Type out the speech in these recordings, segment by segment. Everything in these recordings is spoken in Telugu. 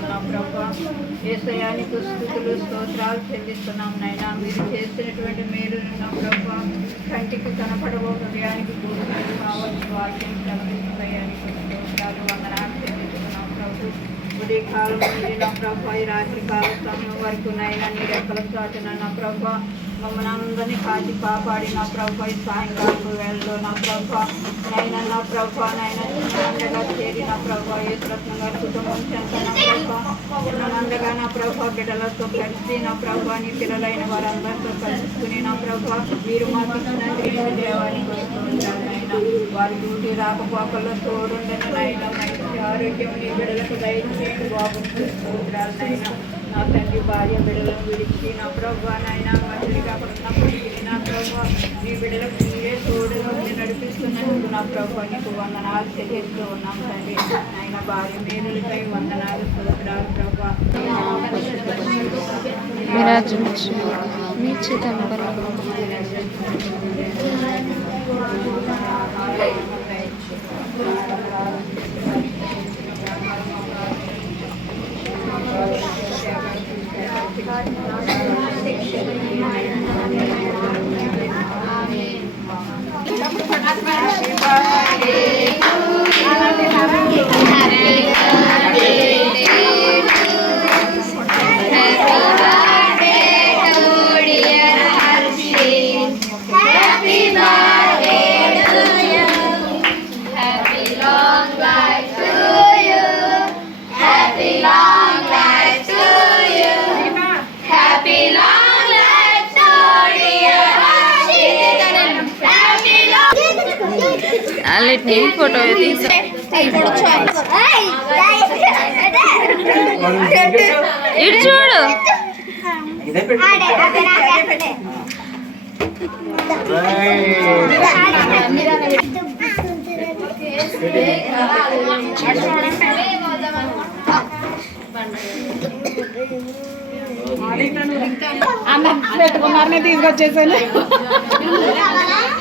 స్తోత్రాలు నా ప్రభా. ఏసయానికి స్థుతులు స్తోత్రాలు చెల్లిస్తున్నాం నైనా మీరు చేసినటువంటి మేలు నా ప్రభా. కంటికి కనపడబో హృదయానికి పూర్తి కావచ్చు. వాక్యం కనిపిస్తున్నాయానికి స్తోత్రాలు వందనాలు చెల్లిస్తున్నాం ప్రభు. ఉదయ కాలం నుండి నా ప్రభా ఈ రాత్రి కాల సమయం వరకు నైనా నీ రెక్కల చాటున నా ప్రభా. మమ్మల్ని అందరినీ కాచి కాపాడి నా ప్రభు సాయంకాలం వేళలో నా ప్రభు నైనా నా ప్రభు నైనా చిన్నగా చేరి నా ప్రభు ఏ గారి కుటుంబం చెంత నా ప్రభు చిన్నందగా నా ప్రభు బిడ్డలతో కలిసి నా ప్రభు నీ పిల్లలైన వారందరితో కలుసుకుని నా ప్రభు మీరు మాకు ఇచ్చిన వారి డ్యూటీ రాకపోకల్లో తోడుండని నాయన ఆరోగ్యం నీ బిడ్డలకు దయచేయండి బాబు స్తోత్రాలు నాయన నా తండ్రి భార్య బిడ్డలను విడిచి నా ప్రభా నాయన మంత్రి కాకుండా నా ప్రభు నీ బిడ్డలకు నీవే తోడుగా ఉండి నడిపిస్తున్నందుకు నా ప్రభు నీకు వందనాలు చెల్లిస్తూ ఉన్నాం తండ్రి. ఆయన భార్య మేలులపై వందనాలు స్తోత్రాలు ప్రభు. విరాజు మీ చిదంబరం. అల్లిటి ఫోటో తీసా ఇటు చూడు. పెట్టుకున్నారనే తీసుకొచ్చేసాను.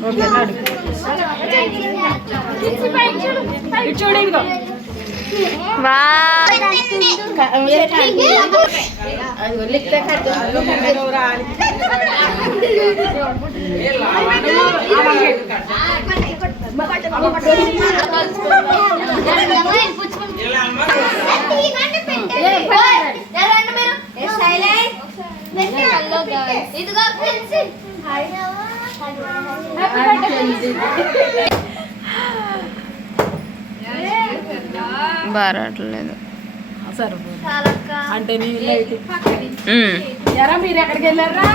ఆ, చూడు ఇదిగో వా ఇదిగో పెన్సిల్ బారాట్లేదు. అంటే. ఎరా మీరు ఎక్కడికి వెళ్ళారా.